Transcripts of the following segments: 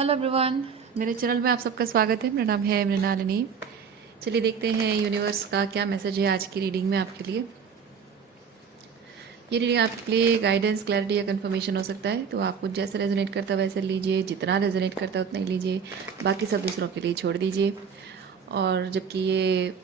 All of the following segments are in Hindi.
हेलो एवरीवन, मेरे चैनल में आप सबका स्वागत है। मेरा नाम है मृणालिनी। चलिए देखते हैं यूनिवर्स का क्या मैसेज है आज की रीडिंग में आपके लिए। ये रीडिंग आपके लिए गाइडेंस, क्लैरिटी या कंफर्मेशन हो सकता है, तो आपको जैसे रेजोनेट करता है वैसे लीजिए, जितना रेजोनेट करता है उतना ही लीजिए, बाकी सब दूसरों के लिए छोड़ दीजिए। और जबकि ये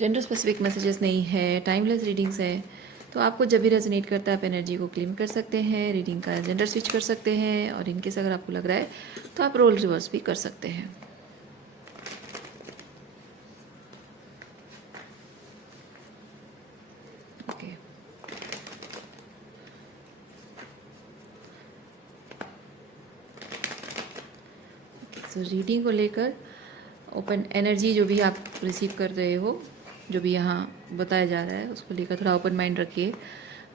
जेंडर स्पेसिफिक मैसेजेस नहीं है, टाइमलेस रीडिंग्स है, तो आपको जब भी रेजोनेट करता है आप एनर्जी को क्लेम कर सकते हैं, रीडिंग का जेंडर स्विच कर सकते हैं, और इनकेस अगर आपको लग रहा है तो आप रोल रिवर्स भी कर सकते हैं। ओके, सो रीडिंग को लेकर ओपन एनर्जी जो भी आप रिसीव कर रहे हो, जो भी यहाँ बताया जा रहा है, उसको लेकर थोड़ा ओपन माइंड रखिए।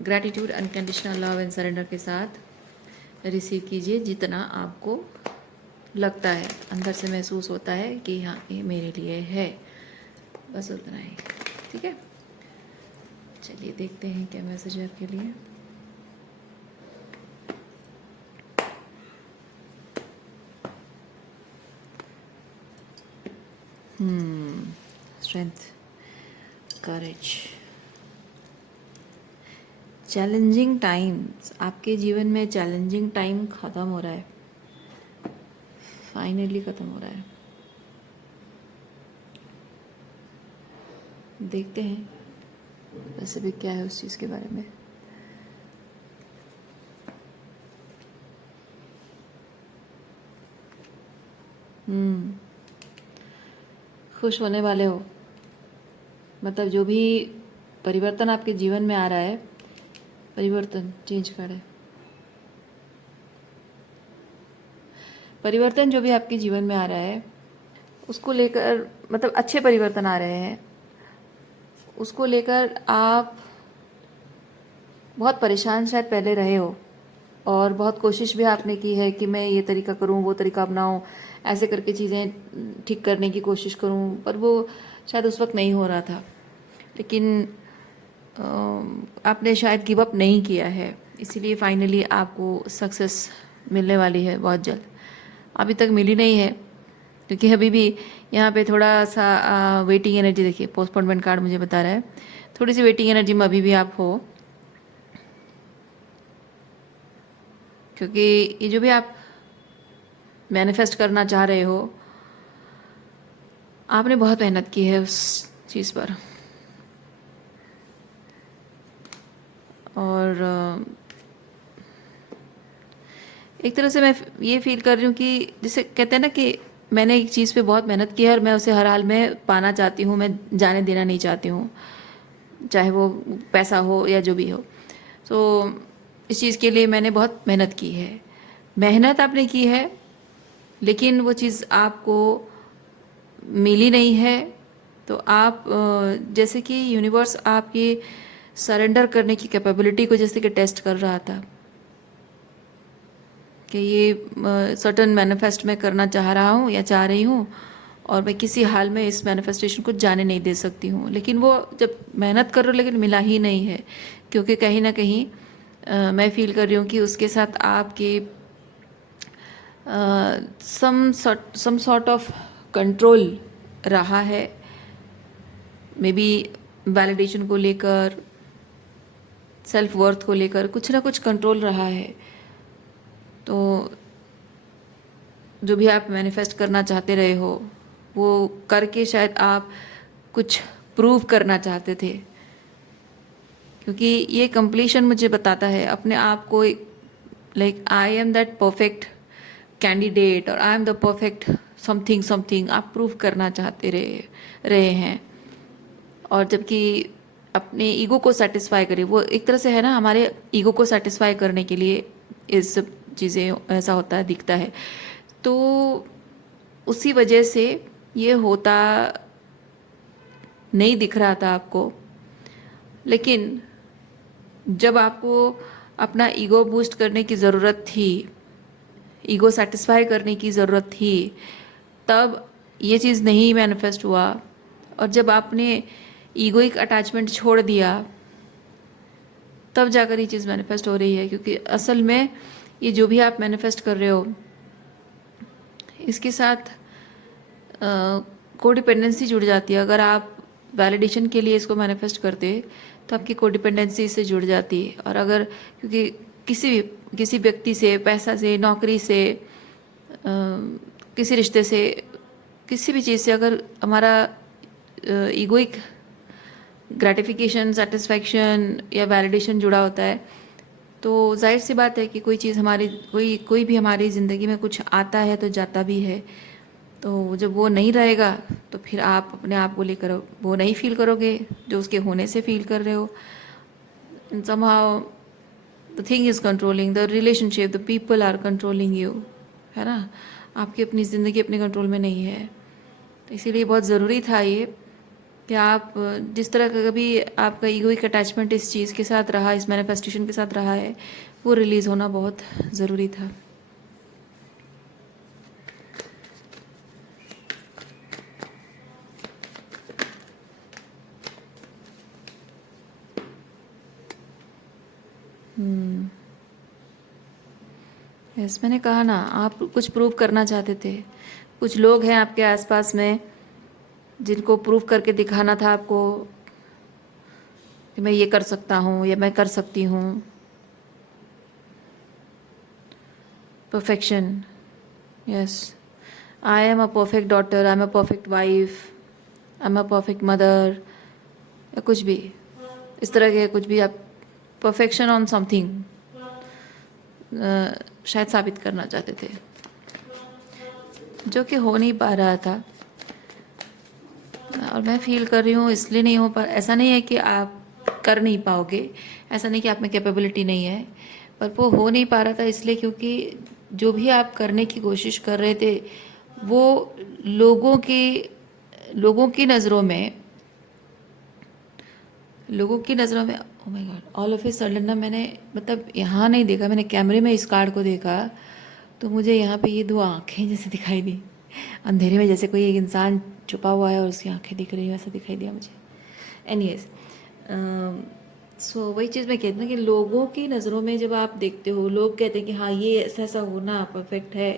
Gratitude, unconditional love and surrender के साथ रिसीव कीजिए जितना आपको लगता है, अंदर से महसूस होता है कि हाँ ये मेरे लिए है, बस उतना ही। ठीक है, चलिए देखते हैं क्या मैसेज है आपके लिए। स्ट्रेंथ, करेज, चैलेंजिंग टाइम्स। आपके जीवन में चैलेंजिंग टाइम ख़त्म हो रहा है, फाइनली ख़त्म हो रहा है। देखते हैं वैसे भी क्या है उस चीज़ के बारे में। खुश होने वाले हो, मतलब जो भी परिवर्तन आपके जीवन में आ रहा है, परिवर्तन चेंज करे, परिवर्तन जो भी आपके जीवन में आ रहा है उसको लेकर, मतलब अच्छे परिवर्तन आ रहे हैं, उसको लेकर आप बहुत परेशान शायद पहले रहे हो, और बहुत कोशिश भी आपने की है कि मैं ये तरीका करूं, वो तरीका अपनाऊं, ऐसे करके चीज़ें ठीक करने की कोशिश करूं, पर वो शायद उस वक्त नहीं हो रहा था। लेकिन आपने शायद गिव अप नहीं किया है, इसीलिए फाइनली आपको सक्सेस मिलने वाली है बहुत जल्द। अभी तक मिली नहीं है क्योंकि अभी भी यहाँ पे थोड़ा सा वेटिंग एनर्जी, देखिए पोस्टपोनमेंट कार्ड मुझे बता रहा है, थोड़ी सी वेटिंग एनर्जी में अभी भी आप हो, क्योंकि ये जो भी आप मैनिफेस्ट करना चाह रहे हो, आपने बहुत मेहनत की है उस चीज़ पर, और एक तरह से मैं ये फील कर रही हूँ कि जैसे कहते हैं ना कि मैंने एक चीज़ पे बहुत मेहनत की है और मैं उसे हर हाल में पाना चाहती हूँ, मैं जाने देना नहीं चाहती हूँ, चाहे वो पैसा हो या जो भी हो। तो इस चीज़ के लिए मैंने बहुत मेहनत की है, मेहनत आपने की है, लेकिन वो चीज़ आपको मिली नहीं है। तो आप जैसे कि यूनिवर्स आपकी सरेंडर करने की कैपेबिलिटी को जैसे कि टेस्ट कर रहा था कि ये सर्टन मैनिफेस्ट मैं करना चाह रहा हूँ या चाह रही हूँ, और मैं किसी हाल में इस मैनिफेस्टेशन को जाने नहीं दे सकती हूँ। लेकिन वो जब मेहनत कर रही हूँ लेकिन मिला ही नहीं है, क्योंकि कहीं ना कहीं मैं फील कर रही हूँ कि उसके साथ आपकी सम सॉर्ट ऑफ कंट्रोल रहा है, मे बी वैलिडेशन को लेकर, सेल्फ वर्थ को लेकर कुछ ना कुछ कंट्रोल रहा है। तो जो भी आप मैनिफेस्ट करना चाहते रहे हो वो करके शायद आप कुछ प्रूव करना चाहते थे, क्योंकि ये कंप्लीशन मुझे बताता है अपने आप को, like I am that perfect candidate और I am the perfect something something, आप प्रूव करना चाहते रहे हैं। और जबकि अपने ईगो को सेटिस्फाई करिए, वो एक तरह से है ना, हमारे ईगो को सेटिस्फाई करने के लिए ये सब चीज़ें ऐसा होता है, दिखता है। तो उसी वजह से ये होता नहीं दिख रहा था आपको, लेकिन जब आपको अपना ईगो बूस्ट करने की ज़रूरत थी, ईगो सेटिस्फाई करने की ज़रूरत थी, तब ये चीज़ नहीं मैनिफेस्ट हुआ। और जब आपने ईगोइक अटैचमेंट छोड़ दिया तब जाकर ये चीज़ मैनिफेस्ट हो रही है, क्योंकि असल में ये जो भी आप मैनिफेस्ट कर रहे हो इसके साथ कोडिपेंडेंसी जुड़ जाती है। अगर आप वैलिडेशन के लिए इसको मैनिफेस्ट करते तो आपकी कोडिपेंडेंसी इससे जुड़ जाती है। और अगर क्योंकि किसी व्यक्ति से, पैसा से, नौकरी से, किसी रिश्ते से, किसी भी चीज़ से अगर हमारा ईगोइक ग्रेटिफिकेशन, सेटिस्फैक्शन या वैलिडेशन जुड़ा होता है, तो जाहिर सी बात है कि कोई चीज़ हमारी कोई भी हमारी ज़िंदगी में कुछ आता है तो जाता भी है। तो जब वो नहीं रहेगा तो फिर आप अपने आप को लेकर वो नहीं फील करोगे जो उसके होने से फील कर रहे हो। And somehow the thing is controlling the relationship, the people are controlling you, है ना। आपकी अपनी ज़िंदगी अपने कंट्रोल में नहीं है। तो इसीलिए बहुत ज़रूरी था ये कि आप जिस तरह का कभी आपका ईगोइक अटैचमेंट इस चीज़ के साथ रहा, इस मैनिफेस्टेशन के साथ रहा है, वो रिलीज़ होना बहुत ज़रूरी था। यस, मैंने कहा ना, आप कुछ प्रूव करना चाहते थे। कुछ लोग हैं आपके आसपास में जिनको प्रूव करके दिखाना था आपको कि मैं ये कर सकता हूँ या मैं कर सकती हूँ। Perfection, yes, I am a perfect daughter, I am a perfect wife, I am a perfect mother, या कुछ भी इस तरह के कुछ भी आप परफेक्शन ऑन समथिंग शायद साबित करना चाहते थे, जो कि हो नहीं पा रहा था। और मैं फील कर रही हूँ इसलिए नहीं हो पा, ऐसा नहीं है कि आप कर नहीं पाओगे, ऐसा नहीं कि आप में कैपेबिलिटी नहीं है, पर वो हो नहीं पा रहा था इसलिए क्योंकि जो भी आप करने की कोशिश कर रहे थे वो लोगों की नज़रों में oh my God, all of a sudden ना, मैंने मतलब यहाँ नहीं देखा, मैंने कैमरे में इस कार्ड को देखा तो मुझे यहाँ पे ये दो आँखें जैसे दिखाई दी, अंधेरे में जैसे कोई एक इंसान छुपा हुआ है और उसकी आंखें दिख रही है, वैसा दिखाई दिया मुझे। एनीवेज, सो वही चीज़ मैं कहती हूँ कि लोगों की नज़रों में जब आप देखते हो, लोग कहते हैं कि हाँ ये ऐसा ऐसा होना परफेक्ट है।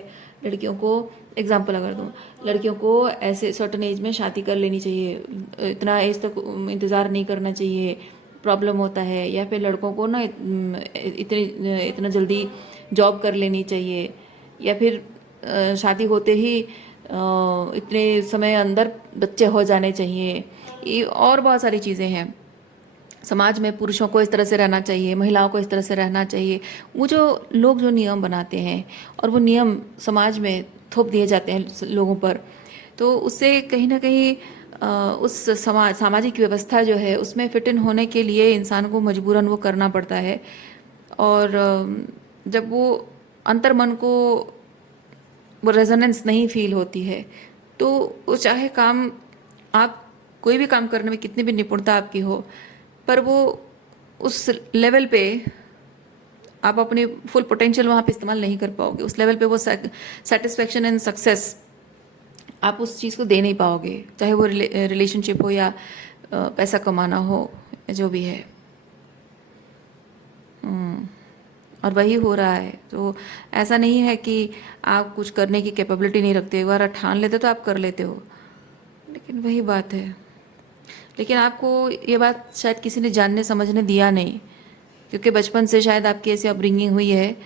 लड़कियों को एग्जांपल अगर दूँ, लड़कियों को ऐसे सर्टन एज में शादी कर लेनी चाहिए, इतना एज तक इंतज़ार नहीं करना चाहिए, प्रॉब्लम होता है। या फिर लड़कों को ना इतना जल्दी जॉब कर लेनी चाहिए, या फिर शादी होते ही इतने समय अंदर बच्चे हो जाने चाहिए। ये और बहुत सारी चीज़ें हैं। समाज में पुरुषों को इस तरह से रहना चाहिए, महिलाओं को इस तरह से रहना चाहिए। वो जो लोग जो नियम बनाते हैं और वो नियम समाज में थोप दिए जाते हैं लोगों पर, तो उससे कहीं ना कहीं उस सामाजिक व्यवस्था जो है उसमें फिट इन होने के लिए इंसान को मजबूरन वो करना पड़ता है। और जब वो अंतर्मन को वो रेजोनेंस नहीं फील होती है तो वो चाहे काम, आप कोई भी काम करने में कितनी भी निपुणता आपकी हो, पर वो उस लेवल पे आप अपनी फुल पोटेंशियल वहाँ पे इस्तेमाल नहीं कर पाओगे। उस लेवल पे वो सेटिस्फेक्शन एंड सक्सेस आप उस चीज़ को दे नहीं पाओगे, चाहे वो रिलेशनशिप हो या पैसा कमाना हो, जो भी है। और वही हो रहा है। तो ऐसा नहीं है कि आप कुछ करने की कैपेबिलिटी नहीं रखते, एक बार ठान लेते तो आप कर लेते हो, लेकिन वही बात है। लेकिन आपको ये बात शायद किसी ने जानने समझने दिया नहीं, क्योंकि बचपन से शायद आपकी ऐसी अपब्रिंगिंग हुई है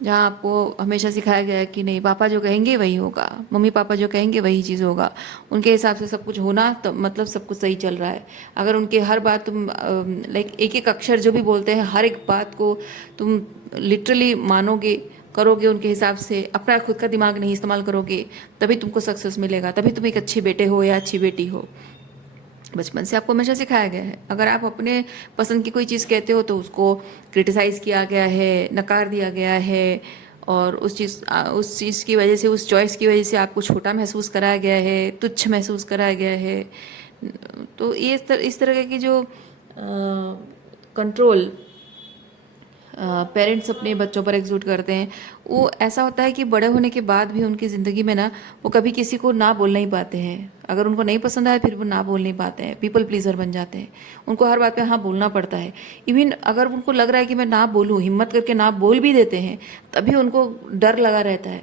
जहाँ आपको हमेशा सिखाया गया है कि नहीं, पापा जो कहेंगे वही होगा, मम्मी पापा जो कहेंगे वही चीज़ होगा, उनके हिसाब से सब कुछ होना, तो मतलब सब कुछ सही चल रहा है। अगर उनके हर बात तुम लाइक एक एक अक्षर जो भी बोलते हैं, हर एक बात को तुम लिटरली मानोगे, करोगे उनके हिसाब से, अपना खुद का दिमाग नहीं इस्तेमाल करोगे, तभी तुमको सक्सेस मिलेगा, तभी तुम एक अच्छे बेटे हो या अच्छी बेटी हो। बचपन से आपको हमेशा सिखाया गया है। अगर आप अपने पसंद की कोई चीज़ कहते हो तो उसको क्रिटिसाइज़ किया गया है, नकार दिया गया है, और उस चीज़ की वजह से, उस चॉइस की वजह से आपको छोटा महसूस कराया गया है, तुच्छ महसूस कराया गया है। तो ये इस तरह की जो कंट्रोल पेरेंट्स अपने बच्चों पर एग्जूट करते हैं, वो ऐसा होता है कि बड़े होने के बाद भी उनकी ज़िंदगी में ना, वो कभी किसी को ना बोल नहीं पाते हैं। अगर उनको नहीं पसंद आए फिर वो ना बोल नहीं पाते हैं, पीपल प्लीजर बन जाते हैं। उनको हर बात पे हाँ बोलना पड़ता है। इवन अगर उनको लग रहा है कि मैं ना बोलूँ, हिम्मत करके ना बोल भी देते हैं, तभी उनको डर लगा रहता है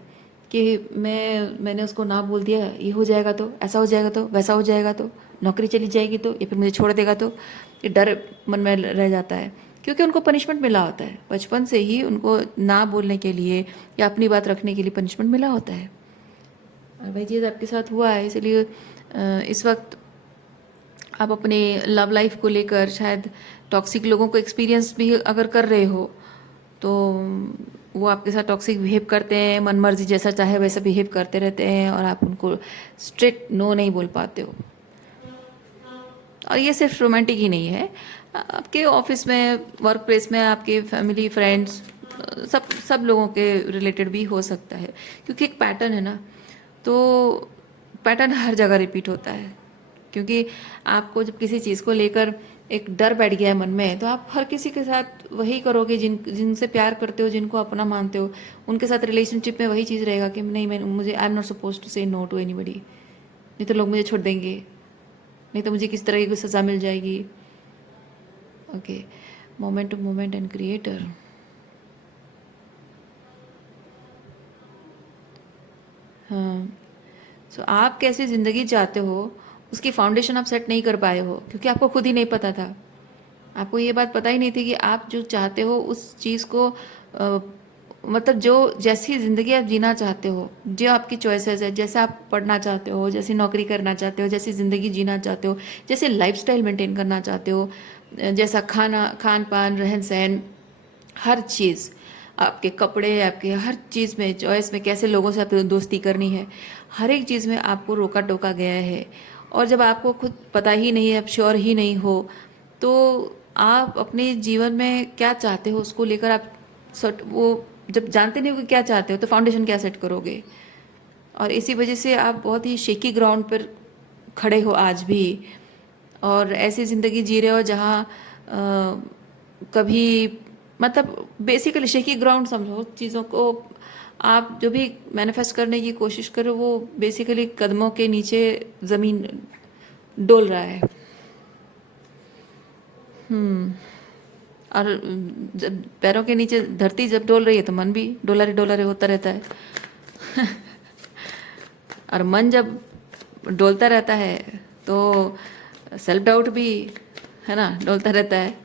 कि मैंने उसको ना बोल दिया, ये हो जाएगा तो, ऐसा हो जाएगा तो, वैसा हो जाएगा तो, नौकरी चली जाएगी तो, या फिर मुझे छोड़ देगा तो, ये डर मन में रह जाता है। क्योंकि उनको पनिशमेंट मिला होता है, बचपन से ही उनको ना बोलने के लिए या अपनी बात रखने के लिए पनिशमेंट मिला होता है। और वही चीज़ आपके साथ हुआ है, इसलिए इस वक्त आप अपने लव लाइफ को लेकर शायद टॉक्सिक लोगों को एक्सपीरियंस भी अगर कर रहे हो, तो वो आपके साथ टॉक्सिक बिहेव करते हैं, मन मर्जी जैसा चाहे वैसा बिहेव करते रहते हैं, और आप उनको स्ट्रेट नो नहीं बोल पाते हो। और ये सिर्फ रोमांटिक ही नहीं है, आपके ऑफिस में, वर्क प्लेस में, आपके फैमिली फ्रेंड्स, सब लोगों के रिलेटेड भी हो सकता है, क्योंकि एक पैटर्न है ना, तो पैटर्न हर जगह रिपीट होता है। क्योंकि आपको जब किसी चीज़ को लेकर एक डर बैठ गया है मन में, तो आप हर किसी के साथ वही करोगे, जिनसे प्यार करते हो, जिनको अपना मानते हो, उनके साथ रिलेशनशिप में वही चीज़ रहेगा कि नहीं, I am not suppose to say no to anybody, नहीं तो लोग मुझे छोड़ देंगे, नहीं तो मुझे किस तरह की कोई सज़ा मिल जाएगी। Okay, moment to moment and creator. हाँ, सो आप कैसी ज़िंदगी चाहते हो, उसकी फाउंडेशन आप सेट नहीं कर पाए हो, क्योंकि आपको खुद ही नहीं पता था। आपको ये बात पता ही नहीं थी कि आप जो चाहते हो उस चीज़ को मतलब जो जैसी ज़िंदगी आप जीना चाहते हो, जो आपकी चॉइसेस है, जैसे आप पढ़ना चाहते हो, जैसी नौकरी करना चाहते हो, जैसी ज़िंदगी जीना चाहते हो, जैसे लाइफस्टाइल मेंटेन करना चाहते हो, जैसा खान पान, रहन सहन, हर चीज़, आपके कपड़े, आपके हर चीज़ में, चॉइस में, कैसे लोगों से आपको दोस्ती करनी है, हर एक चीज़ में आपको रोका टोका गया है। और जब आपको खुद पता ही नहीं है, आप श्योर ही नहीं हो, तो आप अपने जीवन में क्या चाहते हो उसको लेकर आप वो जब जानते नहीं हो कि क्या चाहते हो, तो फाउंडेशन क्या सेट करोगे। और इसी वजह से आप बहुत ही शेकी ग्राउंड पर खड़े हो आज भी, और ऐसी ज़िंदगी जी रहे हो जहाँ कभी, मतलब बेसिकली शेकी ग्राउंड समझो चीज़ों को। आप जो भी मैनिफेस्ट करने की कोशिश करो, वो बेसिकली कदमों के नीचे ज़मीन डोल रहा है। और जब पैरों के नीचे धरती जब डोल रही है, तो मन भी डोलारे डोलारे होता रहता है। और मन जब डोलता रहता है, तो सेल्फ डाउट भी, है ना, डोलता रहता है,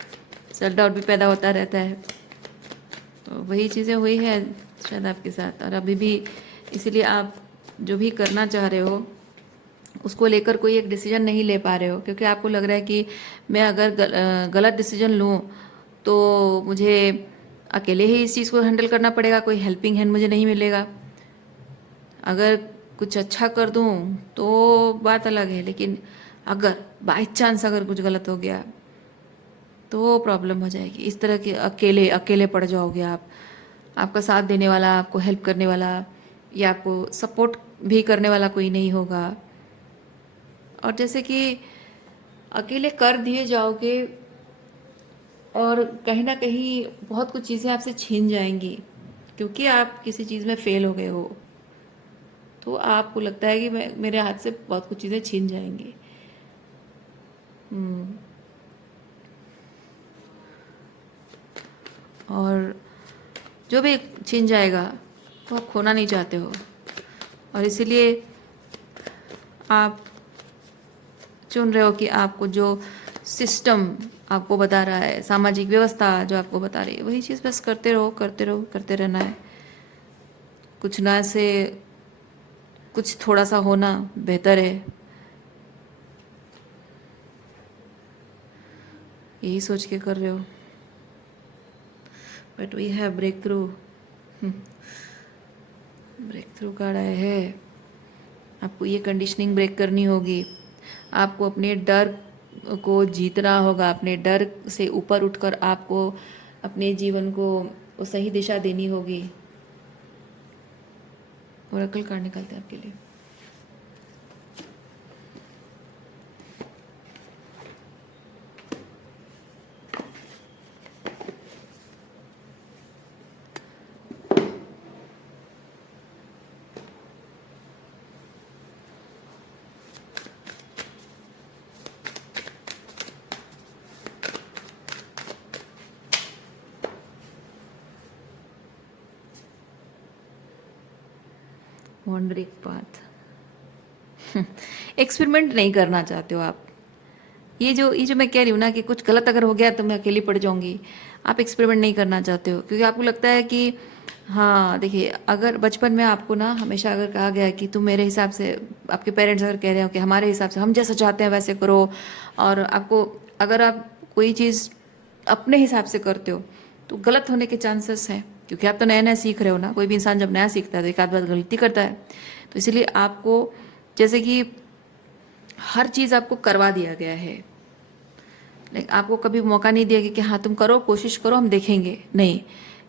सेल्फ डाउट भी पैदा होता रहता है। तो वही चीज़ें हुई है शायद आपके साथ, और अभी भी इसीलिए आप जो भी करना चाह रहे हो उसको लेकर कोई एक डिसीजन नहीं ले पा रहे हो, क्योंकि आपको लग रहा है कि मैं अगर गलत डिसीजन लूँ तो मुझे अकेले ही इस चीज़ को हैंडल करना पड़ेगा, कोई हेल्पिंग हैंड मुझे नहीं मिलेगा। अगर कुछ अच्छा कर दूँ तो बात अलग है, लेकिन अगर बाय चांस अगर कुछ गलत हो गया तो प्रॉब्लम हो जाएगी। इस तरह के अकेले अकेले पड़ जाओगे आप, आपका साथ देने वाला, आपको हेल्प करने वाला या आपको सपोर्ट भी करने वाला कोई नहीं होगा। और जैसे कि अकेले कर दिए जाओगे, और कहीं ना कहीं बहुत कुछ चीज़ें आपसे छीन जाएंगी, क्योंकि आप किसी चीज़ में फेल हो गए हो, तो आपको लगता है कि मेरे हाथ से बहुत कुछ चीज़ें छीन जाएंगी। और जो भी छीन जाएगा वो आप खोना नहीं चाहते हो, और इसीलिए आप चुन रहे हो कि आपको जो सिस्टम आपको बता रहा है, सामाजिक व्यवस्था जो आपको बता रही है, वही चीज़ बस करते रहो, करते रहो, करते रहना है। कुछ ना से कुछ थोड़ा सा होना बेहतर है, यही सोच के कर रहे हो। But we have breakthrough, breakthrough card आया है। आपको ये कंडीशनिंग ब्रेक करनी होगी, आपको अपने डर को जीतना होगा, अपने डर से ऊपर उठकर आपको अपने जीवन को वो सही दिशा देनी होगी। ओरेकल कार्ड निकालते हैं आपके लिए। Wandering path. एक्सपेरिमेंट नहीं करना चाहते हो आप। ये जो मैं कह रही हूँ ना कि कुछ गलत अगर हो गया तो मैं अकेली पड़ जाऊंगी, आप एक्सपेरिमेंट नहीं करना चाहते हो क्योंकि आपको लगता है कि हाँ देखिए, अगर बचपन में आपको ना हमेशा अगर कहा गया है कि तुम मेरे हिसाब से, आपके पेरेंट्स अगर कह रहे हो कि हमारे हिसाब से हम जैसा चाहते हैं वैसे करो, और आपको अगर आप कोई चीज़ अपने हिसाब से करते हो तो गलत होने के चांसेस हैं, क्योंकि आप तो नया नया सीख रहे हो ना। कोई भी इंसान जब नया सीखता है तो एक आध बार गलती करता है। तो इसीलिए आपको, जैसे कि हर चीज़ आपको करवा दिया गया है, लाइक आपको कभी मौका नहीं दिया कि हाँ तुम करो, कोशिश करो, हम देखेंगे। नहीं,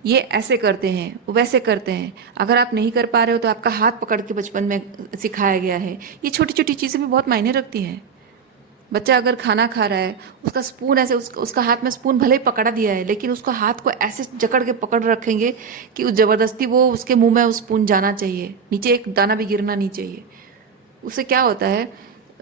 ये ऐसे करते हैं, वो वैसे करते हैं। अगर आप नहीं कर पा रहे हो तो आपका हाथ पकड़ के बचपन में सिखाया गया है। ये छोटी छोटी चीज़ें भी बहुत मायने रखती हैं। बच्चा अगर खाना खा रहा है, उसका स्पून ऐसे, उसका हाथ में स्पून भले ही पकड़ा दिया है, लेकिन उसका हाथ को ऐसे जकड़ के पकड़ रखेंगे कि उस जबरदस्ती वो उसके मुंह में उस स्पून जाना चाहिए, नीचे एक दाना भी गिरना नहीं चाहिए। उससे क्या होता है,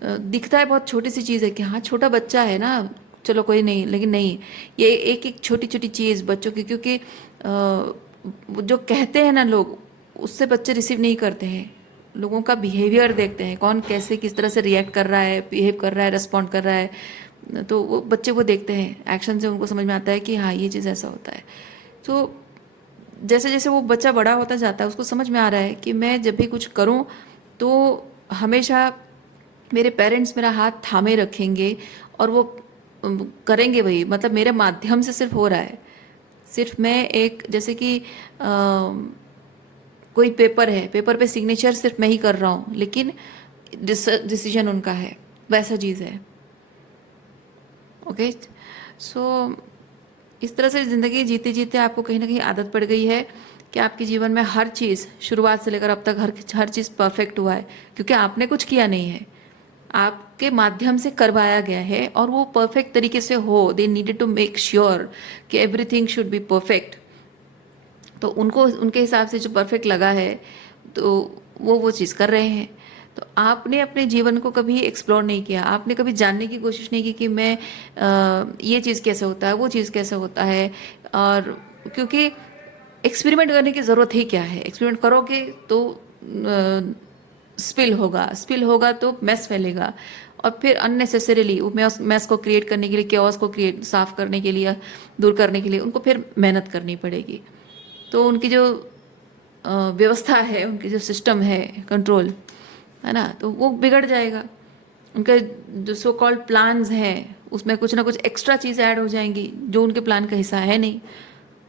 दिखता है बहुत छोटी सी चीज़ है कि हाँ छोटा बच्चा है ना, चलो कोई नहीं, लेकिन नहीं, ये एक एक छोटी छोटी चीज़ बच्चों की, क्योंकि वो जो कहते हैं ना लोग, उससे बच्चे रिसीव नहीं करते हैं। लोगों का बिहेवियर देखते हैं, कौन कैसे किस तरह से रिएक्ट कर रहा है, बिहेव कर रहा है, रिस्पॉन्ड कर रहा है, तो वो बच्चे को देखते हैं, एक्शन से उनको समझ में आता है कि हाँ ये चीज़ ऐसा होता है। तो जैसे जैसे वो बच्चा बड़ा होता जाता है, उसको समझ में आ रहा है कि मैं जब भी कुछ करूँ तो हमेशा मेरे पेरेंट्स मेरा हाथ थामे रखेंगे, और वो करेंगे वही, मतलब मेरे माध्यम से सिर्फ हो रहा है। सिर्फ मैं एक, जैसे कि कोई पेपर है, पेपर पे सिग्नेचर सिर्फ मैं ही कर रहा हूँ, लेकिन डिसीजन उनका है, वैसा चीज़ है। ओके, सो इस तरह से ज़िंदगी जीते जीते आपको कहीं ना कहीं आदत पड़ गई है कि आपके जीवन में हर चीज़ शुरुआत से लेकर अब तक हर चीज़ परफेक्ट हुआ है, क्योंकि आपने कुछ किया नहीं है, आपके माध्यम से करवाया गया है, और वो परफेक्ट तरीके से हो। They needed to make sure कि एवरीथिंग शुड बी परफेक्ट। तो उनको उनके हिसाब से जो परफेक्ट लगा है तो वो चीज़ कर रहे हैं। तो आपने अपने जीवन को कभी एक्सप्लोर नहीं किया, आपने कभी जानने की कोशिश नहीं की कि मैं ये चीज़ कैसे होता है, वो चीज़ कैसे होता है। और क्योंकि एक्सपेरिमेंट करने की ज़रूरत ही क्या है, एक्सपेरिमेंट करोगे तो स्पिल होगा तो मैस फैलेगा, और फिर अननेसेसरीली वो मैस को क्रिएट करने के लिए, केओस को क्रिएट साफ करने के लिए, दूर करने के लिए उनको फिर मेहनत करनी पड़ेगी। तो उनकी जो व्यवस्था है, उनकी जो सिस्टम है, कंट्रोल है ना, तो वो बिगड़ जाएगा। उनके जो सो कॉल्ड प्लान्स हैं उसमें कुछ ना कुछ एक्स्ट्रा चीज़ ऐड हो जाएंगी जो उनके प्लान का हिस्सा है नहीं।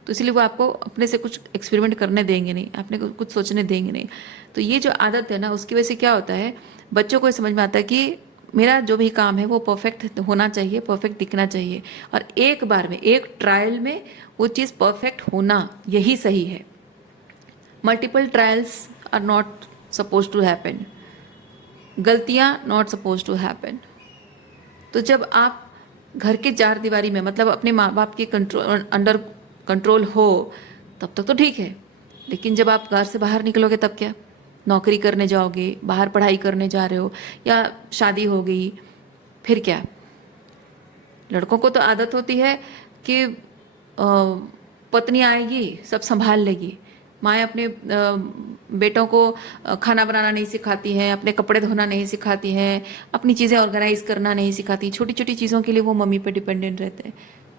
तो इसलिए वो आपको अपने से कुछ एक्सपेरिमेंट करने देंगे नहीं, अपने को कुछ सोचने देंगे नहीं। तो ये जो आदत है ना, उसकी वजह से क्या होता है, बच्चों को समझ में आता है कि मेरा जो भी काम है वो परफेक्ट होना चाहिए, परफेक्ट दिखना चाहिए, और एक बार में, एक ट्रायल में वो चीज़ परफेक्ट होना यही सही है। Multiple trials are not suppose to happen, गलतियाँ नॉट सपोज टू हैपन। तो जब आप घर के चार दीवारी में, मतलब अपने माँ बाप के कंट्रोल, अंडर कंट्रोल हो, तब तक तो ठीक है। लेकिन जब आप घर से बाहर निकलोगे तब क्या, नौकरी करने जाओगे, बाहर पढ़ाई करने जा रहे हो, या शादी हो गई, फिर क्या। लड़कों को तो आदत होती है कि पत्नी आएगी सब संभाल लेगी। माएँ अपने बेटों को खाना बनाना नहीं सिखाती हैं, अपने कपड़े धोना नहीं सिखाती हैं, अपनी चीज़ें ऑर्गेनाइज करना नहीं सिखाती। छोटी छोटी चीज़ों के लिए वो मम्मी पे डिपेंडेंट रहते हैं।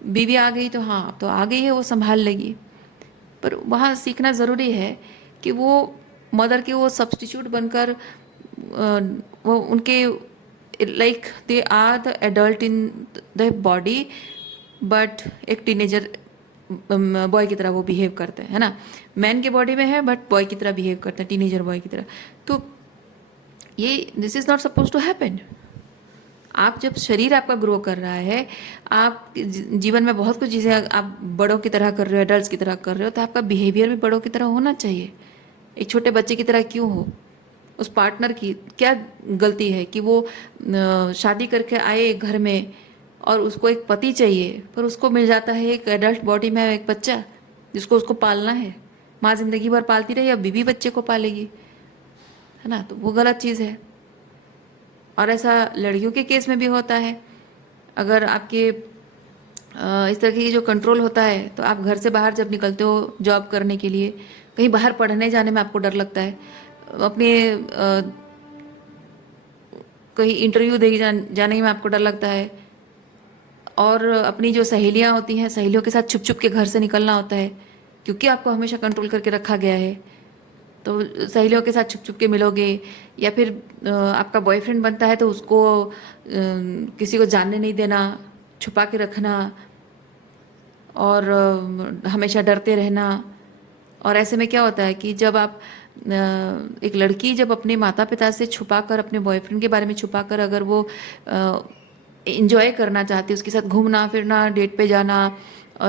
बीवी आ गई तो हाँ, अब तो आ गई है, वो संभाल लेगी। पर वहाँ सीखना ज़रूरी है कि वो मदर के वो सब्स्टिट्यूट बनकर वो उनके, like they are the adult in the body, but एक टीनेजर बॉय की तरह वो बिहेव करते हैं, है ना। मैन के बॉडी में है बट बॉय की तरह बिहेव करते हैं, टीनेजर बॉय की तरह। तो ये this is not suppose to happen. आप जब शरीर आपका ग्रो कर रहा है, आप जीवन में बहुत कुछ चीज़ें आप बड़ों की तरह कर रहे हो, एडल्ट्स की तरह कर रहे हो, तो आपका बिहेवियर भी बड़ों की तरह होना चाहिए। एक छोटे बच्चे की तरह क्यों हो। उस पार्टनर की क्या गलती है कि वो शादी करके आए घर में और उसको एक पति चाहिए, पर उसको मिल जाता है एक एडल्ट बॉडी में एक बच्चा जिसको उसको पालना है। माँ जिंदगी भर पालती रही, अब बीवी बच्चे को पालेगी, है ना। तो वो गलत चीज़ है। और ऐसा लड़कियों के केस में भी होता है। अगर आपके इस तरह की जो कंट्रोल होता है, तो आप घर से बाहर जब निकलते हो जॉब करने के लिए, कहीं बाहर पढ़ने जाने में आपको डर लगता है, अपने कहीं इंटरव्यू दे जाने में आपको डर लगता है, और अपनी जो सहेलियां होती हैं, सहेलियों के साथ छुप छुप के घर से निकलना होता है, क्योंकि आपको हमेशा कंट्रोल करके रखा गया है। तो सहेलियों के साथ छुप छुप के मिलोगे, या फिर आपका बॉयफ्रेंड बनता है तो उसको किसी को जानने नहीं देना, छुपा के रखना, और हमेशा डरते रहना। और ऐसे में क्या होता है कि जब आप एक लड़की जब अपने माता पिता से छुपाकर, अपने बॉयफ्रेंड के बारे में छुपाकर, अगर वो इंजॉय करना चाहती है, उसके साथ घूमना फिरना, डेट पे जाना,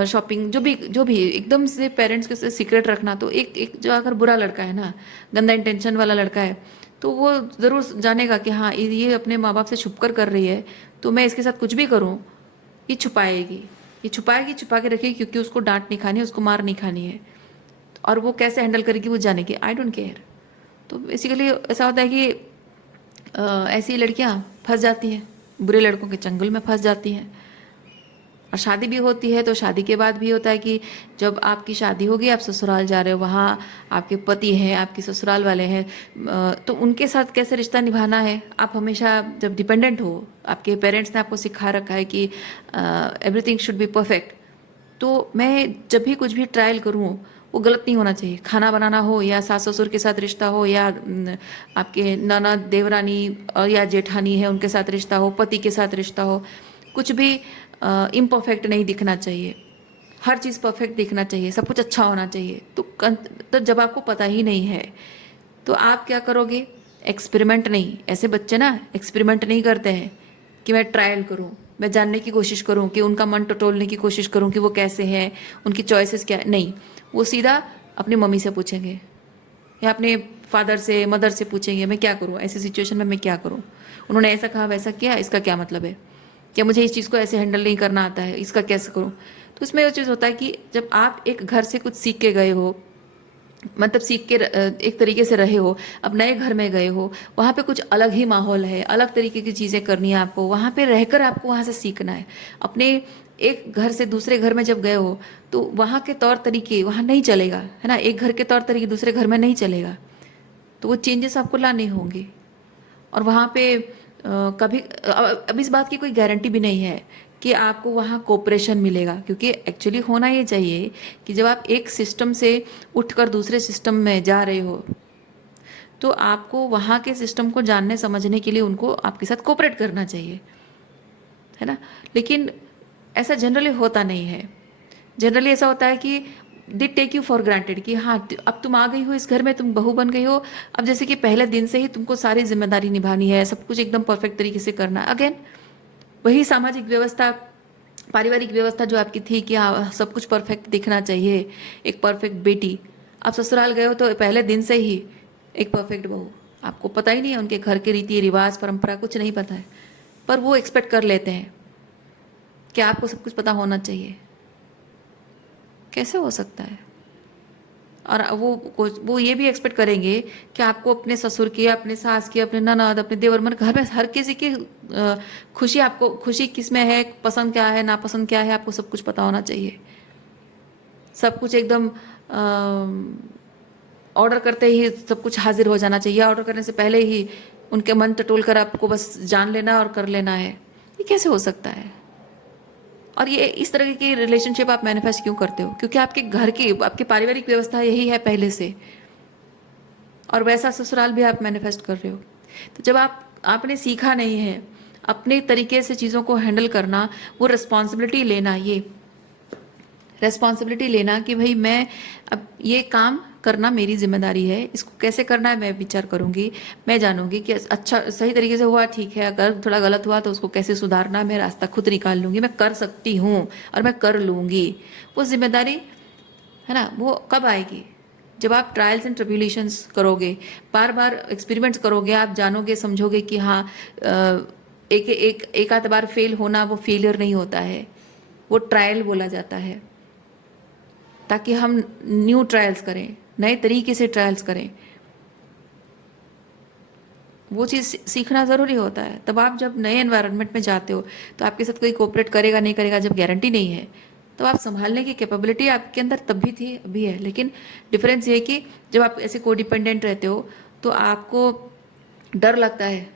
शॉपिंग, जो भी एकदम से पेरेंट्स के साथ सीक्रेट रखना, तो एक एक जो अगर बुरा लड़का है ना, गंदा इंटेंशन वाला लड़का है, तो वो ज़रूर जानेगा कि हाँ ये अपने माँ बाप से छुपकर कर रही है, तो मैं इसके साथ कुछ भी करूँ ये छुपाएगी, ये छुपाएगी, छुपा के रखेगी, क्योंकि उसको डांट नहीं खानी है, उसको मार नहीं खानी है। और वो कैसे हैंडल करेगी वो जानेगी, आई डोंट केयर। तो बेसिकली ऐसा होता है कि ऐसी लड़कियां फंस जाती हैं, बुरे लड़कों के चंगुल में फंस जाती हैं। और शादी भी होती है, तो शादी के बाद भी होता है कि जब आपकी शादी होगी, आप ससुराल जा रहे हो, वहाँ आपके पति हैं, आपके ससुराल वाले हैं, तो उनके साथ कैसे रिश्ता निभाना है। आप हमेशा जब डिपेंडेंट हो, आपके पेरेंट्स ने आपको सिखा रखा है कि एवरीथिंग शुड बी परफेक्ट, तो मैं जब भी कुछ भी ट्रायल करूँ वो गलत नहीं होना चाहिए। खाना बनाना हो, या सास ससुर के साथ रिश्ता हो, या आपके ननद देवरानी या जेठानी है उनके साथ रिश्ता हो, पति के साथ रिश्ता हो, कुछ भी इम्परफेक्ट नहीं दिखना चाहिए। हर चीज़ परफेक्ट दिखना चाहिए, सब कुछ अच्छा होना चाहिए। तो जब आपको पता ही नहीं है तो आप क्या करोगे? एक्सपेरिमेंट नहीं, ऐसे बच्चे ना एक्सपेरिमेंट नहीं करते हैं कि मैं ट्रायल करूं, मैं जानने की कोशिश करूं, कि उनका मन टटोलने की कोशिश करूं कि वो कैसे हैं, उनकी चॉइसेस क्या है। नहीं, वो सीधा अपनी मम्मी से पूछेंगे, या अपने फादर से, मदर से पूछेंगे, मैं क्या करूं ऐसी सिचुएशन में, मैं क्या करूं, उन्होंने ऐसा कहा वैसा किया, इसका क्या मतलब है, क्या मुझे इस चीज़ को ऐसे हैंडल नहीं करना आता है, इसका कैसे करूं। तो इसमें वो चीज़ होता है कि जब आप एक घर से कुछ सीख के गए हो, मतलब सीख के एक तरीके से रहे हो, अब नए घर में गए हो, वहाँ पे कुछ अलग ही माहौल है, अलग तरीके की चीज़ें करनी है आपको, वहाँ पे रहकर आपको वहाँ से सीखना है। अपने एक घर से दूसरे घर में जब गए हो, तो वहाँ के तौर तरीके वहाँ नहीं चलेगा, है ना, एक घर के तौर तरीके दूसरे घर में नहीं चलेगा, तो वो चेंजेस आपको लाने होंगे। और वहाँ पे कभी अब इस बात की कोई गारंटी भी नहीं है कि आपको वहाँ कोऑपरेशन मिलेगा, क्योंकि एक्चुअली होना ये चाहिए कि जब आप एक सिस्टम से उठकर दूसरे सिस्टम में जा रहे हो, तो आपको वहाँ के सिस्टम को जानने समझने के लिए उनको आपके साथ कोऑपरेट करना चाहिए, है ना। लेकिन ऐसा जनरली होता नहीं है। जनरली ऐसा होता है कि they take you for granted कि हाँ अब तुम आ गई हो इस घर में, तुम बहू बन गई हो, अब जैसे कि पहले दिन से ही तुमको सारी जिम्मेदारी निभानी है, सब कुछ एकदम परफेक्ट तरीके से करना है। अगेन वही सामाजिक व्यवस्था, पारिवारिक व्यवस्था जो आपकी थी कि हाँ सब कुछ परफेक्ट दिखना चाहिए, एक परफेक्ट बेटी। आप ससुराल गए हो तो पहले दिन से ही एक परफेक्ट बहू, आपको पता ही नहीं है उनके घर के रीति रिवाज परंपरा कुछ नहीं पता है, पर वो एक्सपेक्ट कर लेते हैं कि आपको सब कुछ पता होना चाहिए। कैसे हो सकता है? और वो ये भी एक्सपेक्ट करेंगे कि आपको अपने ससुर की, अपने सास की, अपने ननद, अपने देवर, मतलब घर में हर किसी की खुशी, आपको खुशी किस में है, पसंद क्या है, नापसंद क्या है, आपको सब कुछ पता होना चाहिए। सब कुछ एकदम ऑर्डर करते ही सब कुछ हाजिर हो जाना चाहिए, ऑर्डर करने से पहले ही उनके मन टटोल कर आपको बस जान लेना और कर लेना है। ये कैसे हो सकता है? और ये इस तरह की रिलेशनशिप आप मैनिफेस्ट क्यों करते हो? क्योंकि आपके घर की, आपकी पारिवारिक व्यवस्था यही है पहले से, और वैसा ससुराल भी आप मैनिफेस्ट कर रहे हो। तो जब आपने सीखा नहीं है अपने तरीके से चीज़ों को हैंडल करना, वो रिस्पॉन्सिबिलिटी लेना, ये रेस्पॉन्सिबिलिटी लेना कि भाई मैं अब ये काम करना मेरी जिम्मेदारी है, इसको कैसे करना है मैं विचार करूंगी, मैं जानूंगी कि अच्छा सही तरीके से हुआ ठीक है, अगर थोड़ा गलत हुआ तो उसको कैसे सुधारना है, मैं रास्ता खुद निकाल लूंगी, मैं कर सकती हूँ और मैं कर लूंगी। वो जिम्मेदारी है ना, वो कब आएगी? जब आप ट्रायल्स एंड ट्रिब्यूलेशंस करोगे, बार बार एक्सपेरिमेंट्स करोगे, आप जानोगे समझोगे कि हाँ एक आध बार फेल होना वो फेलियर नहीं होता है, वो ट्रायल बोला जाता है, ताकि हम न्यू ट्रायल्स करें, नए तरीके से ट्रायल्स करें। वो चीज़ सीखना ज़रूरी होता है। तब आप जब नए एनवायरनमेंट में जाते हो तो आपके साथ कोई कोऑपरेट करेगा नहीं करेगा, जब गारंटी नहीं है, तो आप संभालने की कैपेबिलिटी आपके अंदर तब भी थी, अभी है। लेकिन डिफरेंस ये है कि जब आप ऐसे कोडिपेंडेंट रहते हो तो आपको डर लगता है,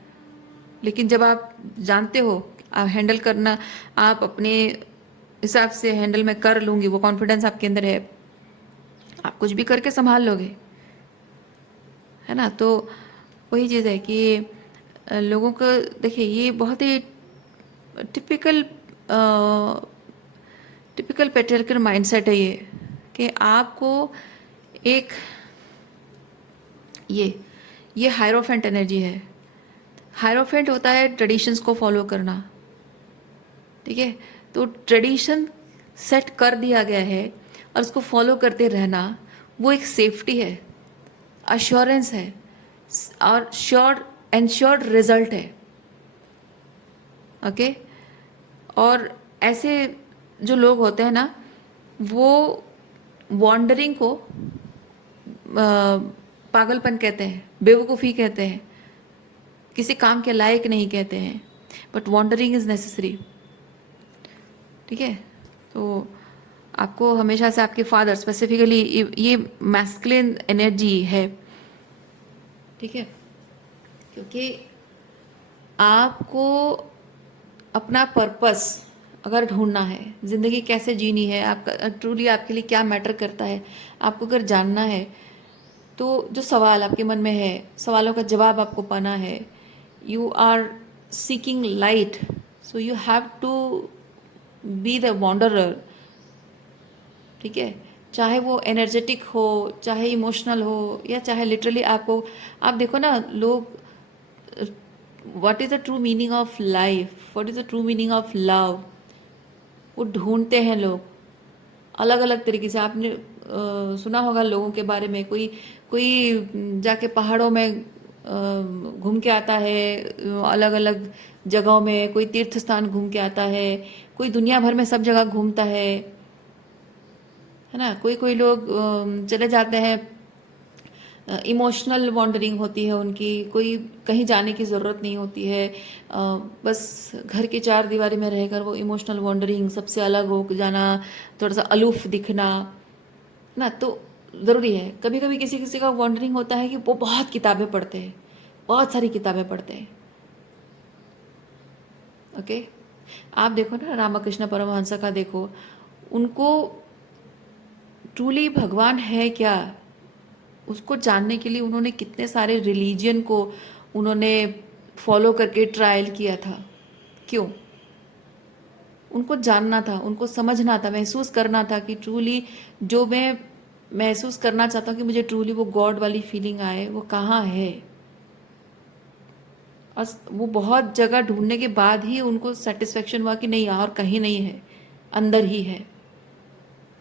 लेकिन जब आप जानते हो आप हैंडल करना, आप अपने हिसाब से हैंडल मैं कर लूँगी, वो कॉन्फिडेंस आपके अंदर है, आप कुछ भी करके संभाल लोगे, है ना। तो वही चीज़ है कि लोगों को देखिए, ये बहुत ही टिपिकल टिपिकल पेट्रियार्कल माइंडसेट है ये, कि आपको एक ये हायरोफेंट एनर्जी है। हायरोफेंट होता है ट्रेडिशंस को फॉलो करना, ठीक है। तो ट्रेडिशन सेट कर दिया गया है और उसको फॉलो करते रहना, वो एक सेफ्टी है, अश्योरेंस है और श्योर एंश्योर्ड रिजल्ट है। ओके। और ऐसे जो लोग होते हैं ना, वो वॉन्डरिंग को पागलपन कहते हैं, बेवकूफ़ी कहते हैं, किसी काम के लायक नहीं कहते हैं, बट वॉन्डरिंग इज़ नेसेसरी, ठीक है। तो आपको हमेशा से आपके फादर स्पेसिफिकली ये मैस्कुलिन एनर्जी है, ठीक है, क्योंकि आपको अपना पर्पस अगर ढूंढना है, ज़िंदगी कैसे जीनी है, आपका ट्रूली आपके लिए क्या मैटर करता है, आपको अगर जानना है, तो जो सवाल आपके मन में है, सवालों का जवाब आपको पाना है, you are seeking light, so you have to be the wanderer, ठीक है। चाहे वो एनर्जेटिक हो, चाहे इमोशनल हो, या चाहे लिटरली आपको, आप देखो ना लोग, what is the true meaning of life, what is the true meaning of love, वो ढूंढते हैं लोग अलग अलग तरीके से। आपने सुना होगा लोगों के बारे में, कोई कोई जाके पहाड़ों में घूम के आता है, अलग अलग जगहों में, कोई तीर्थ स्थान घूम के आता है, कोई दुनिया भर में सब जगह घूमता है ना। कोई कोई लोग चले जाते हैं, इमोशनल वॉन्डरिंग होती है उनकी, कोई कहीं जाने की ज़रूरत नहीं होती है, बस घर की चार दीवारी में रहकर वो इमोशनल वॉन्डरिंग, सबसे अलग हो जाना, थोड़ा सा अलूफ दिखना ना। तो ज़रूरी है, कभी कभी किसी किसी का वॉन्डरिंग होता है कि वो बहुत किताबें पढ़ते हैं, बहुत सारी किताबें पढ़ते हैं। ओके। आप देखो ना रामकृष्ण परमहंस का, देखो उनको ट्रूली भगवान है क्या, उसको जानने के लिए उन्होंने कितने सारे रिलीजन को उन्होंने फॉलो करके ट्रायल किया था। क्यों? उनको जानना था, उनको समझना था, महसूस करना था कि ट्रूली जो मैं महसूस करना चाहता हूँ कि मुझे ट्रूली वो गॉड वाली फीलिंग आए, वो कहाँ है। और वो बहुत जगह ढूंढने के बाद ही उनको सेटिस्फेक्शन हुआ कि नहीं, और कहीं नहीं है, अंदर ही है।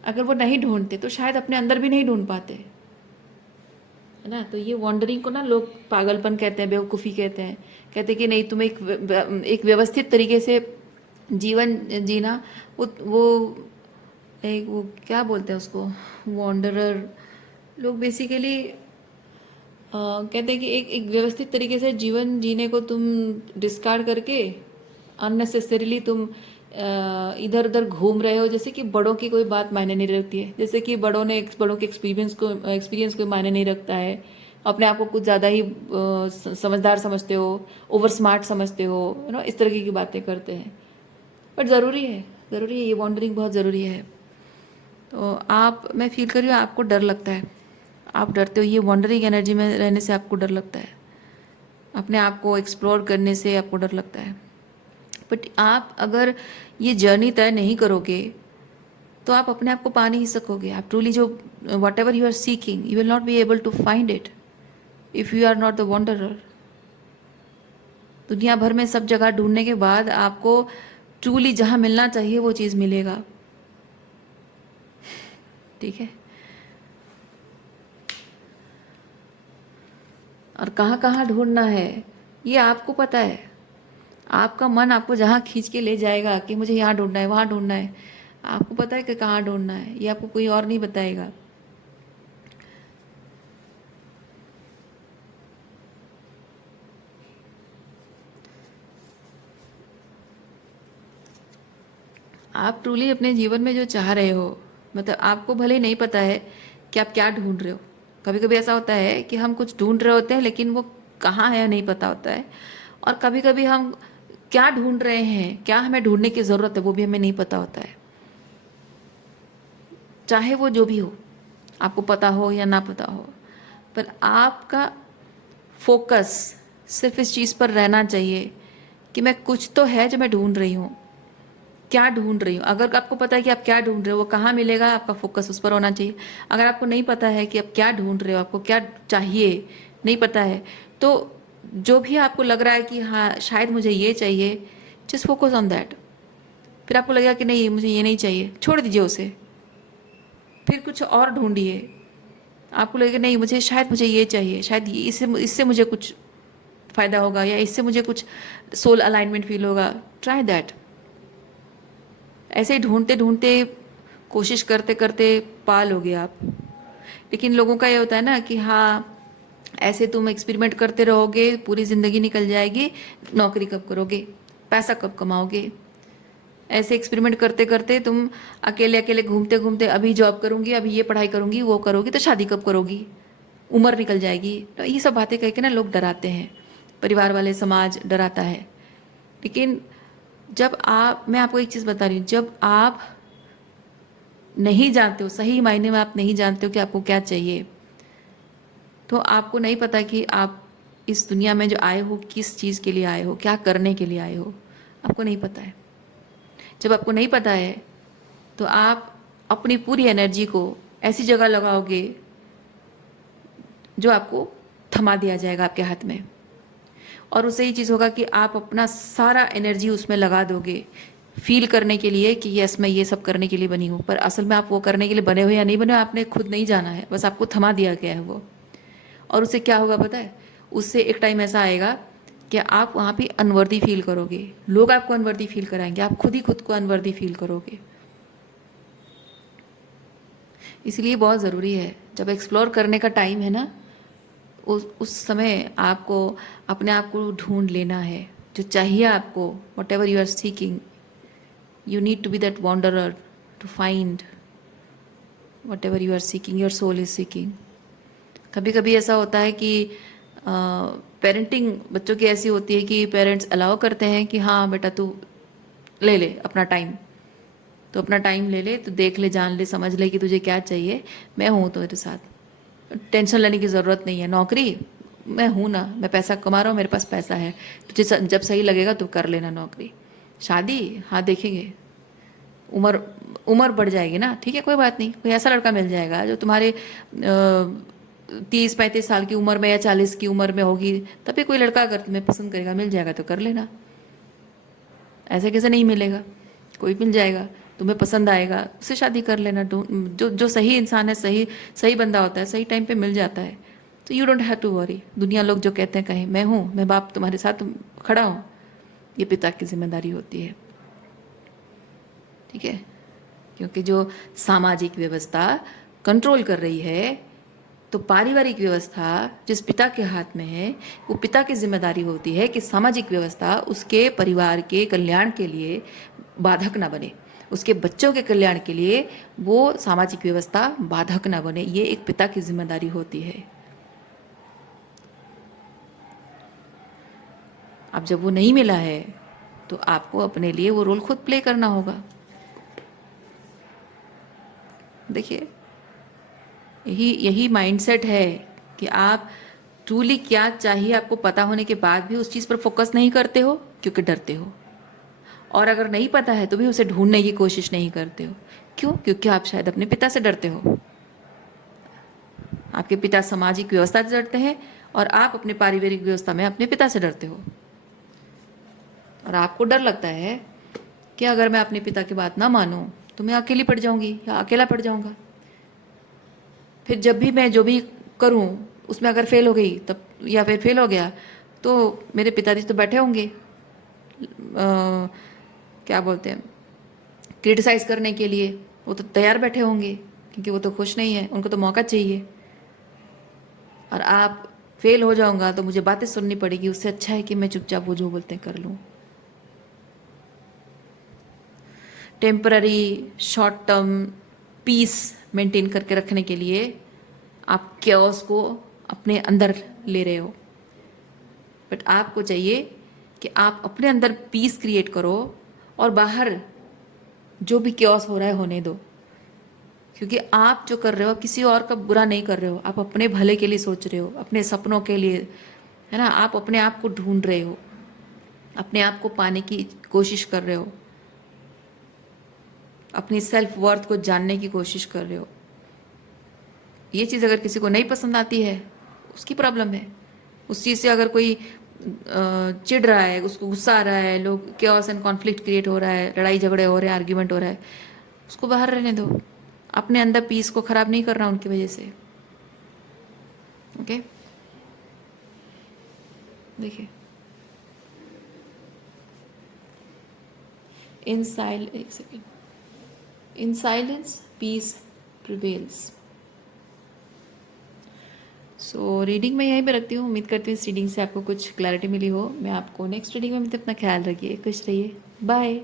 अगर वो नहीं ढूंढते तो शायद अपने अंदर भी नहीं ढूंढ पाते, है ना। तो ये वॉन्डरिंग को ना लोग पागलपन कहते हैं, बेवकूफ़ी कहते हैं, कहते हैं कि नहीं, तुम एक व्यवस्थित तरीके से जीवन जीना, वो एक वो क्या बोलते हैं उसको, वॉन्डरर लोग बेसिकली कहते हैं कि एक व्यवस्थित तरीके से जीवन जीने को तुम डिस्कार्ड करके अननेसेसरीली तुम इधर उधर घूम रहे हो, जैसे कि बड़ों की कोई बात मायने नहीं रखती है, जैसे कि बड़ों के एक्सपीरियंस को मायने नहीं रखता है, अपने आप को कुछ ज़्यादा ही समझदार समझते हो, ओवर स्मार्ट समझते हो, यू नो, इस तरीके की बातें करते हैं। बट ज़रूरी है, ज़रूरी है, ये वॉन्डरिंग बहुत ज़रूरी है। तो आप, मैं फील कर रही हूँ आपको डर लगता है, आप डरते हो, ये वॉन्डरिंग एनर्जी में रहने से आपको डर लगता है, अपने आप को एक्सप्लोर करने से आपको डर लगता है। बट आप अगर ये जर्नी तय नहीं करोगे तो आप अपने आप को पा नहीं सकोगे। आप ट्रूली जो whatever you are seeking, you will not be able to find it if you are not the wanderer. दुनिया भर में सब जगह ढूंढने के बाद आपको ट्रूली जहाँ मिलना चाहिए वो चीज़ मिलेगा, ठीक है। और कहाँ कहाँ ढूंढना है ये आपको पता है, आपका मन आपको जहाँ खींच के ले जाएगा कि मुझे यहाँ ढूंढना है, वहाँ ढूंढना है, आपको पता है कि कहाँ ढूंढना है, ये आपको कोई और नहीं बताएगा। आप ट्रूली अपने जीवन में जो चाह रहे हो, मतलब आपको भले नहीं पता है कि आप क्या ढूंढ रहे हो, कभी कभी ऐसा होता है कि हम कुछ ढूंढ रहे होते हैं लेकिन वो कहाँ है नहीं पता होता है, और कभी कभी हम क्या ढूंढ रहे हैं, क्या हमें ढूंढने की ज़रूरत है, वो भी हमें नहीं पता होता है। चाहे वो जो भी हो, आपको पता हो या ना पता हो, पर आपका फोकस सिर्फ इस चीज़ पर रहना चाहिए कि मैं कुछ तो है जो मैं ढूंढ रही हूँ, क्या ढूंढ रही हूँ। अगर आपको पता है कि आप क्या ढूंढ रहे हो, वो कहाँ मिलेगा, आपका फोकस उस पर होना चाहिए। अगर आपको नहीं पता है कि आप क्या ढूंढ रहे हो, आपको क्या चाहिए, नहीं पता है, तो जो भी आपको लग रहा है कि हाँ शायद मुझे ये चाहिए, जस्ट फोकस ऑन दैट। फिर आपको लगेगा कि नहीं मुझे ये नहीं चाहिए, छोड़ दीजिए उसे, फिर कुछ और ढूंढिए। आपको लगेगा नहीं मुझे शायद मुझे ये चाहिए, शायद इससे इससे मुझे कुछ फ़ायदा होगा, या इससे मुझे कुछ सोल अलाइनमेंट फील होगा, ट्राई दैट। ऐसे ही ढूंढते ढूंढते, कोशिश करते करते पा लोगे आप। लेकिन लोगों का ये होता है ना कि हाँ ऐसे तुम एक्सपेरिमेंट करते रहोगे, पूरी ज़िंदगी निकल जाएगी, नौकरी कब करोगे, पैसा कब कमाओगे। ऐसे एक्सपेरिमेंट करते करते तुम अकेले अकेले घूमते घूमते, अभी जॉब करूंगी, अभी ये पढ़ाई करूंगी, वो करोगी, तो शादी कब करोगी, उम्र निकल जाएगी। तो ये सब बातें कह के ना लोग डराते हैं, परिवार वाले, समाज डराता है। लेकिन जब आप, मैं आपको एक चीज़ बता रही हूँ, जब आप नहीं जानते हो, सही मायने में आप नहीं जानते हो कि आपको क्या चाहिए, तो आपको नहीं पता कि आप इस दुनिया में जो आए हो किस चीज़ के लिए आए हो, क्या करने के लिए आए हो, आपको नहीं पता है। जब आपको नहीं पता है तो आप अपनी पूरी एनर्जी को ऐसी जगह लगाओगे जो आपको थमा दिया जाएगा आपके हाथ में, और उससे ही चीज़ होगा कि आप अपना सारा एनर्जी उसमें लगा दोगे फील करने के लिए कि यस मैं ये सब करने के लिए बनी हूँ, पर असल में आप वो करने के लिए बने हो या नहीं बने हो आपने खुद नहीं जाना है, बस आपको थमा दिया गया है वो। और उससे क्या होगा पता है, उससे एक टाइम ऐसा आएगा कि आप वहाँ पे अनवर्दी फील करोगे, लोग आपको अनवर्दी फील कराएंगे, आप खुद ही खुद को अनवर्दी फील करोगे। इसलिए बहुत ज़रूरी है जब एक्सप्लोर करने का टाइम है ना, उस समय आपको अपने आप को ढूंढ लेना है, जो चाहिए आपको, whatever you are seeking, you need to be that wanderer to find whatever you are seeking, your soul is seeking. कभी कभी ऐसा होता है कि पेरेंटिंग बच्चों की ऐसी होती है कि पेरेंट्स अलाउ करते हैं कि हाँ बेटा तू ले ले अपना टाइम, तो अपना टाइम ले ले, तो देख ले, जान ले, समझ ले कि तुझे क्या चाहिए, मैं हूँ तो तेरे साथ, टेंशन लेने की ज़रूरत नहीं है। नौकरी मैं हूँ ना, मैं पैसा कमा रहा हूँ, मेरे पास पैसा है, तुझे जब सही लगेगा तो कर लेना नौकरी। शादी हाँ देखेंगे, उम्र उम्र बढ़ जाएगी ना, ठीक है कोई बात नहीं, कोई ऐसा लड़का मिल जाएगा जो तुम्हारे 30-35 साल की उम्र में या 40 की उम्र में होगी, तभी कोई लड़का अगर तुम्हें पसंद करेगा, मिल जाएगा तो कर लेना। ऐसे कैसे नहीं मिलेगा, कोई मिल जाएगा, तुम्हें पसंद आएगा, उससे शादी कर लेना। जो जो सही इंसान है, सही सही बंदा होता है, सही टाइम पे मिल जाता है, तो you don't have to worry. दुनिया लोग जो कहते हैं कहें, मैं हूँ, मैं बाप तुम्हारे साथ खड़ा हूँ, ये पिता की जिम्मेदारी होती है, ठीक है। क्योंकि जो सामाजिक व्यवस्था कंट्रोल कर रही है, तो पारिवारिक व्यवस्था जिस पिता के हाथ में है, वो पिता की जिम्मेदारी होती है कि सामाजिक व्यवस्था उसके परिवार के कल्याण के लिए बाधक ना बने, उसके बच्चों के कल्याण के लिए वो सामाजिक व्यवस्था बाधक ना बने, ये एक पिता की जिम्मेदारी होती है। अब जब वो नहीं मिला है तो आपको अपने लिए वो रोल खुद प्ले करना होगा। देखिए यही यही माइंडसेट है कि आप ट्रूली क्या चाहिए आपको पता होने के बाद भी उस चीज़ पर फोकस नहीं करते हो क्योंकि डरते हो, और अगर नहीं पता है तो भी उसे ढूंढने की कोशिश नहीं करते हो। क्यों? क्योंकि आप शायद अपने पिता से डरते हो, आपके पिता सामाजिक व्यवस्था से डरते हैं और आप अपने पारिवारिक व्यवस्था में अपने पिता से डरते हो। और आपको डर लगता है कि अगर मैं अपने पिता की बात ना मानूं तो मैं अकेली पड़ जाऊंगी या अकेला पड़ जाऊंगा, फिर जब भी मैं जो भी करूं उसमें अगर फेल हो गई तब, या फिर फेल हो गया, तो मेरे पिताजी तो बैठे होंगे क्या बोलते हैं, क्रिटिसाइज करने के लिए, वो तो तैयार बैठे होंगे क्योंकि वो तो खुश नहीं है, उनको तो मौका चाहिए। और आप फेल हो जाऊंगा तो मुझे बातें सुननी पड़ेगी, उससे अच्छा है कि मैं चुपचाप वो जो बोलते हैं कर लूँ। Temporary short term peace maintain करके रखने के लिए आप chaos को अपने अंदर ले रहे हो। बट आपको चाहिए कि आप अपने अंदर पीस क्रिएट करो और बाहर जो भी chaos हो रहा है होने दो, क्योंकि आप जो कर रहे हो किसी और का बुरा नहीं कर रहे हो, आप अपने भले के लिए सोच रहे हो, अपने सपनों के लिए, है ना। आप अपने आप को ढूंढ रहे हो, अपने आप को पाने की कोशिश कर रहे हो, अपनी सेल्फ वर्थ को जानने की कोशिश कर रहे हो। ये चीज़ अगर किसी को नहीं पसंद आती है उसकी प्रॉब्लम है। उस चीज़ से अगर कोई चिढ़ रहा है, उसको गुस्सा आ रहा है, लोग chaos एंड कॉन्फ्लिक्ट क्रिएट हो रहा है, लड़ाई झगड़े हो रहे हैं, आर्ग्यूमेंट हो रहा है, उसको बाहर रहने दो। अपने अंदर पीस को खराब नहीं करना उनकी वजह से। ओके, देखिए, एक second, in silence peace prevails. So reading मैं यहीं पे रखती हूँ। उम्मीद करती हूँ इस रीडिंग से आपको कुछ क्लैरिटी मिली हो। मैं आपको नेक्स्ट रीडिंग में मिलती हूँ। अपना ख्याल रखिए, खुश रहिए, बाय।